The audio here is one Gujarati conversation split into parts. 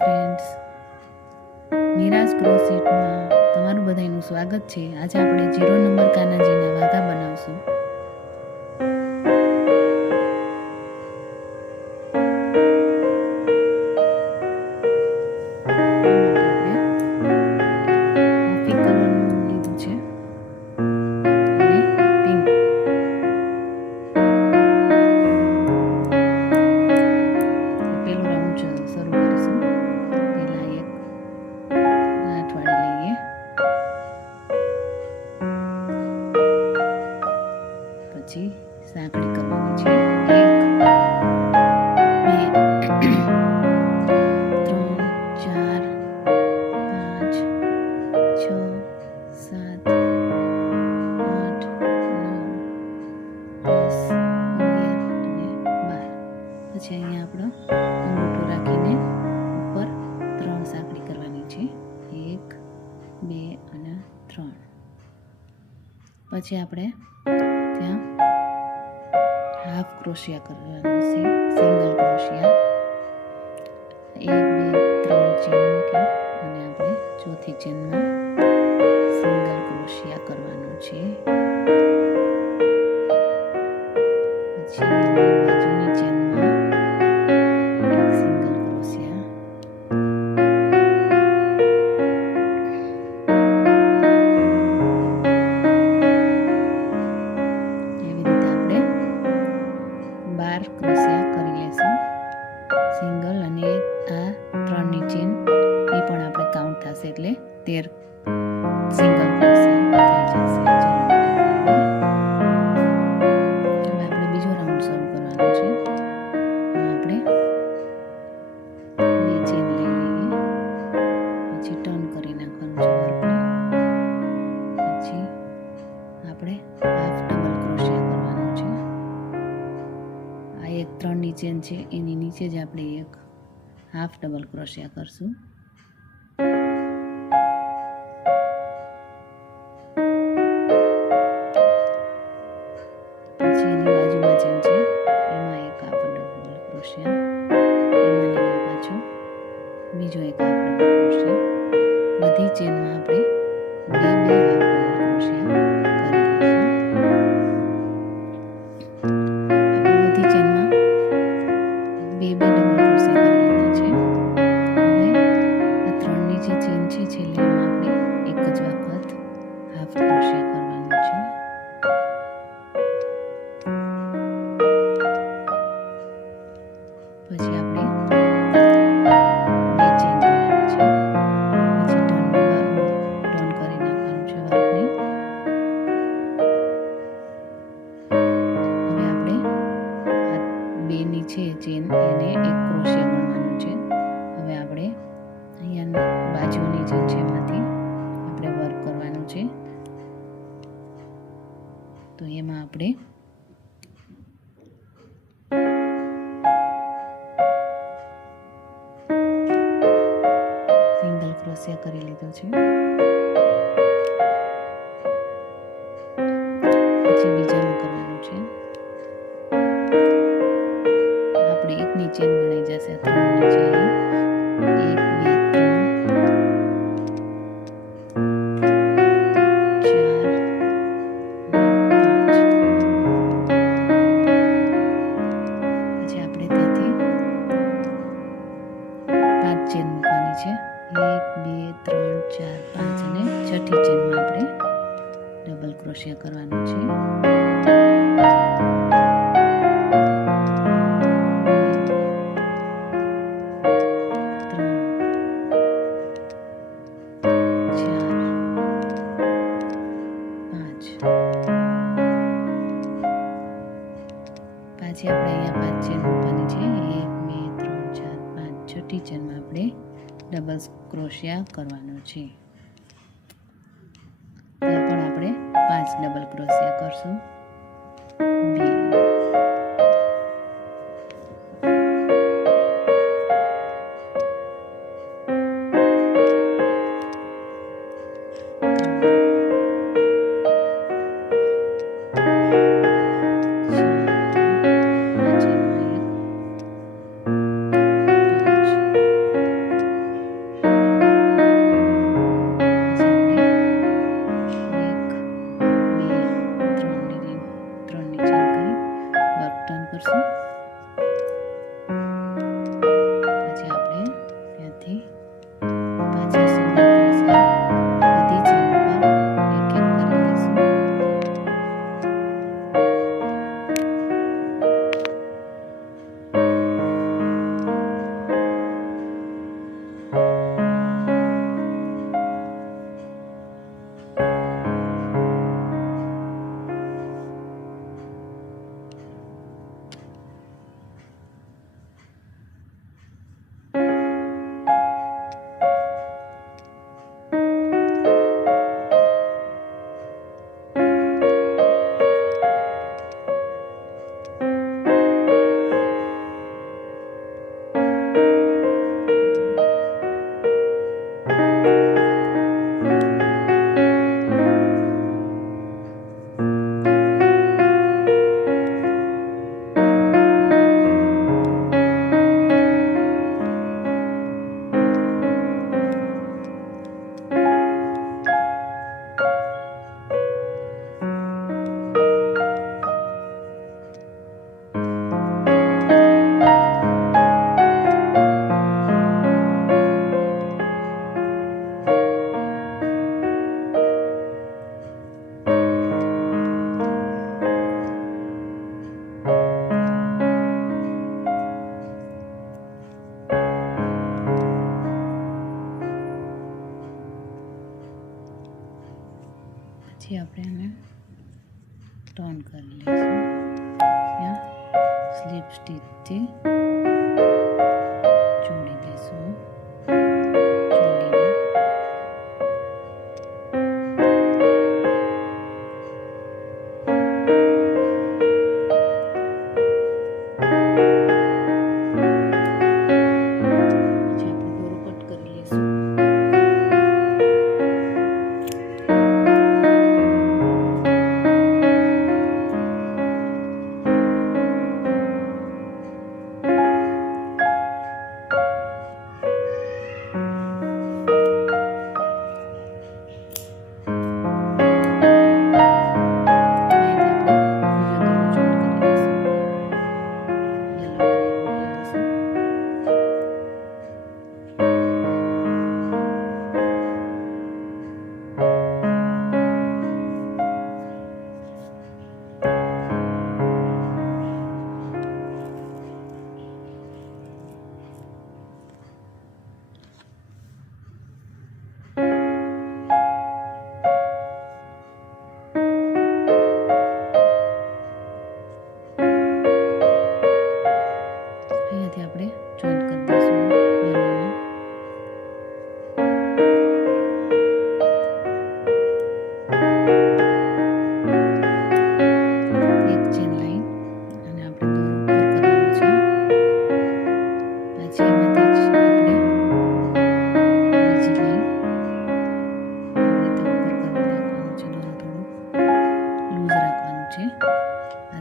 ફ્રેન્ડ્સ, મીરાસ ક્રોશેટમાં તમારું બધાનું સ્વાગત છે। આજે આપણે 0 નંબર કાનાજીના વાઘા બનાવશું। પછી સાંકળી કરવાની છે 1 2 3 4 5 6 7 8 9 10 11 અને 12 પછી અહીંયા આપણો અંગૂઠો રાખીને ઉપર 3 સાંકળી કરવાની છે 1 2 અને 3 પછી આપણે ત્યાં હાફ ક્રોશિયા કરવાનું છે સિંગલ ક્રોશિયા 1 2 3 ચેન મૂકી અને આપણે ચોથી ચેનમાં સિંગલ ક્રોશિયા કરવાનું છે પછી બાજુની ચેનમાં એક સિંગલ ક્રોશિયા ક્રોશિયા કરી લેશું સિંગલ અને આ 3ની ચેન એ પણ આપણે કાઉન્ટ થશે એટલે 13 સિંગલ ક્રોશિયા થઈ જશે। હવે આપણે બીજો રાઉન્ડ શરૂ કરવાનો છે। આપણે 2 ચેન લઈ લઈએ પછી ટર્ન કરી નાખવાનું છે વર્કને પછી આપણે હાફ ડબલ ક્રોશિયા કરવાનો છે। એક 3ની ચેન છે એની નીચે જ આપણે એક હાફ ડબલ ક્રોશિયા કરશું પછી એની બાજુમાં ચેન છે એમાં એક હાફ ડબલ ક્રોશિયા એમાં પાછો બીજો એક હાફ ડબલ ક્રોશિયા બધી ચેનમાં આપણે 2 હાફ ડબલ ક્રોશિયા કરી લઈશું। બે ડબલ ક્રોશિયા કરી લીધા છે। હવે આ 3ની જે ચેન છે છેલ્લે એમાં આપણે એક જ વખત હાફ ક્રોશિયા કરવાનું છે પછી આપણે 2 ચેન કરવાની છે પછી ટર્ન કરી નાખવાનું છે વર્કને હવે આપણે આ 2ની છે ચેન એને એક ક્રોશિયા ગણવાનું છે। હવે આપણે અહીંયા બાજુની જે છે એમાંથી આપણે વર્ક કરવાનું છે તો એમાં આપણે સિંગલ ક્રોશિયા કરી લીધો છે પછી બીજામાં કરવાનું છે આપણે એકની ચેન ગણાઈ જશે 3ની ચેન 1 2 3 4 5 પછી આપણે ત્યાંથી 5 ચેન મૂકવાની છે 1 2 3 4 5 અને છઠ્ઠી ચેનમાં આપણે ડબલ ક્રોશિયા કરવાનું છે પાછી આપણે અહીંયા 5 ચેન મૂકવાની છે 1 2 3 4 5 છઠ્ઠી ચેનમાં આપણે ડબલ ક્રોશિયા કરવાનો છે ત્યાં પણ આપણે 5 ડબલ ક્રોશિયા કરશું 2 5 પછી આપણે આને ટર્ન કરી લઈશું. ત્યાં સ્લીપ સ્ટીચથી જોડી લઈશું.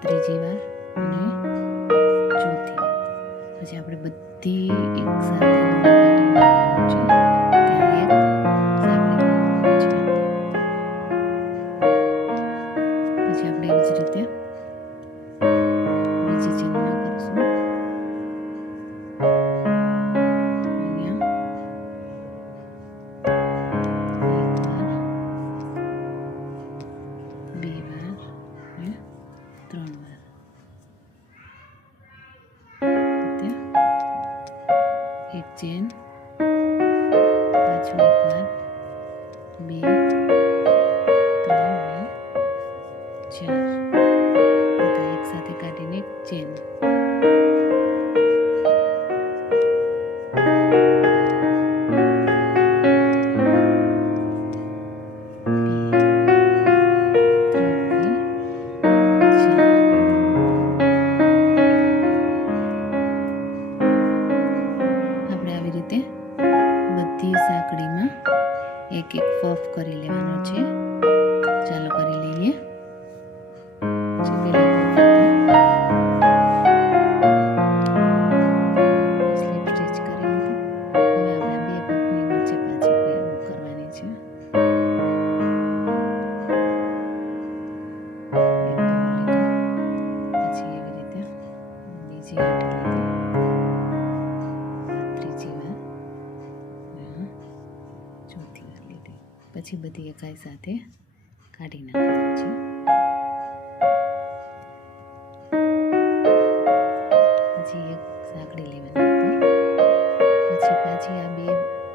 ત્રીજી વાર અને ચોથી વાર. પછી આપણે બધી એક સાથે પછી આપણે એવી જ રીતે બીજી ચેનમાં કરશું. એક ચેન, પાછું એક વાર, 2 3 4 બધા એક સાથે કાઢીને એક ચેન. બધી સાંકળીમાં એક એક પફ કરી લેવાનો છે. ચાલો કરી લઈએ. સ્લીપ સ્ટીચ કરી લીધી. હવે આપણે બે પફની વચ્ચે પાછી કરવાની છે. પછી એવી રીતે બીજી આટી લીધી. ત્રીજી વાર, ચોથી વાર લીધી. પછી બધી એકાઈ સાથે કાઢી નાખવાની છે. પછી એક સાંકળી લેવાની ઉપર. પછી પાછી આ બે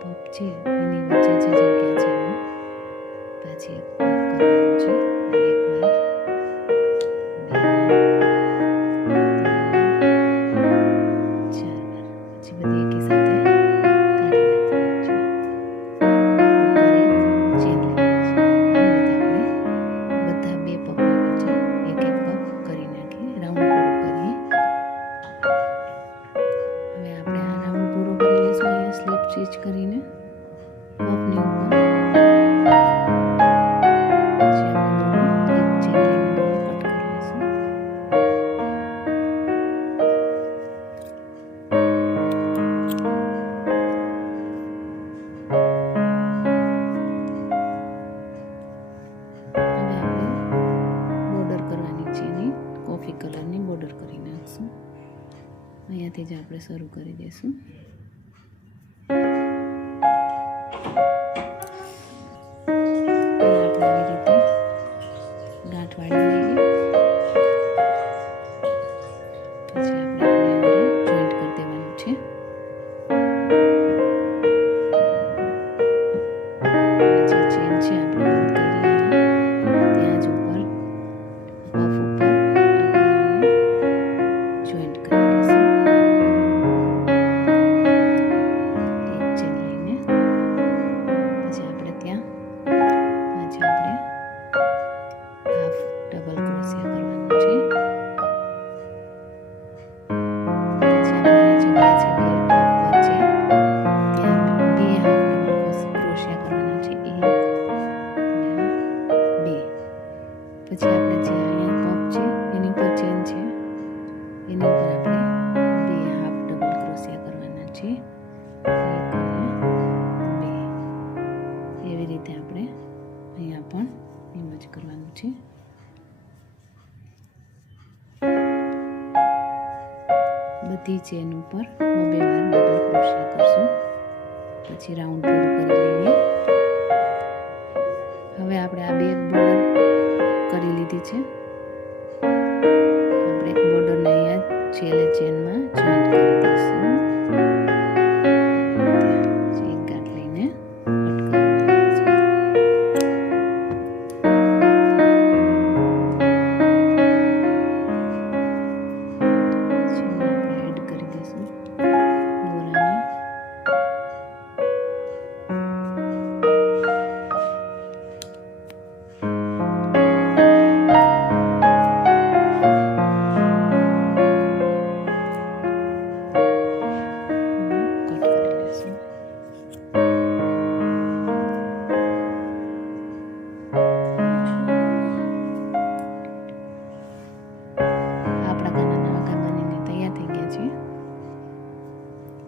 પફ છે એની વચ્ચે જે જગ્યા છે એમાં પાછી એક પફ કરવાનું છે. એક વાર, 2 વાર, 3 વાર, 4 વાર. પછી બધી એકી સાથે સ્ટીચ કરીને પફની ઉપર પછી આપણે એક ચેન લઈને કટ કરી લઈશું. હવે આપણે બોર્ડર કરવાની છે. એની કોફી કલરની બોર્ડર કરી નાખશું. અહીંયાથી જ આપણે શરૂ કરી દઈશું. પછી 1 અને 2 એવી રીતે આપણે અહીંયા પણ એમ જ કરવાનું છે. બધી ચેન ઉપર 2 વાર ડબલ ક્રોશિયા કરશું, પછી રાઉન્ડ પૂરું કરી લઈએ. હવે આપણે આ 2 બોર્ડર કરી લીધી છે. આપણે એક બોર્ડરને અહીંયા છેલ્લે ચેનમાં જોઈન્ટ કરી દઈશું. એક ગાંઠ લઈને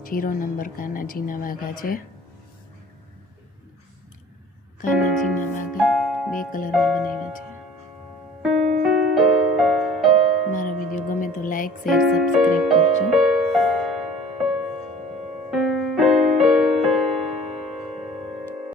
जीरो नंबर कानाजीना वाघा है। कानाजीना वाघा 2 कलर में बनाव्या छे। मारा विडियो गमे तो लाइक शेर सब्सक्राइब करजो।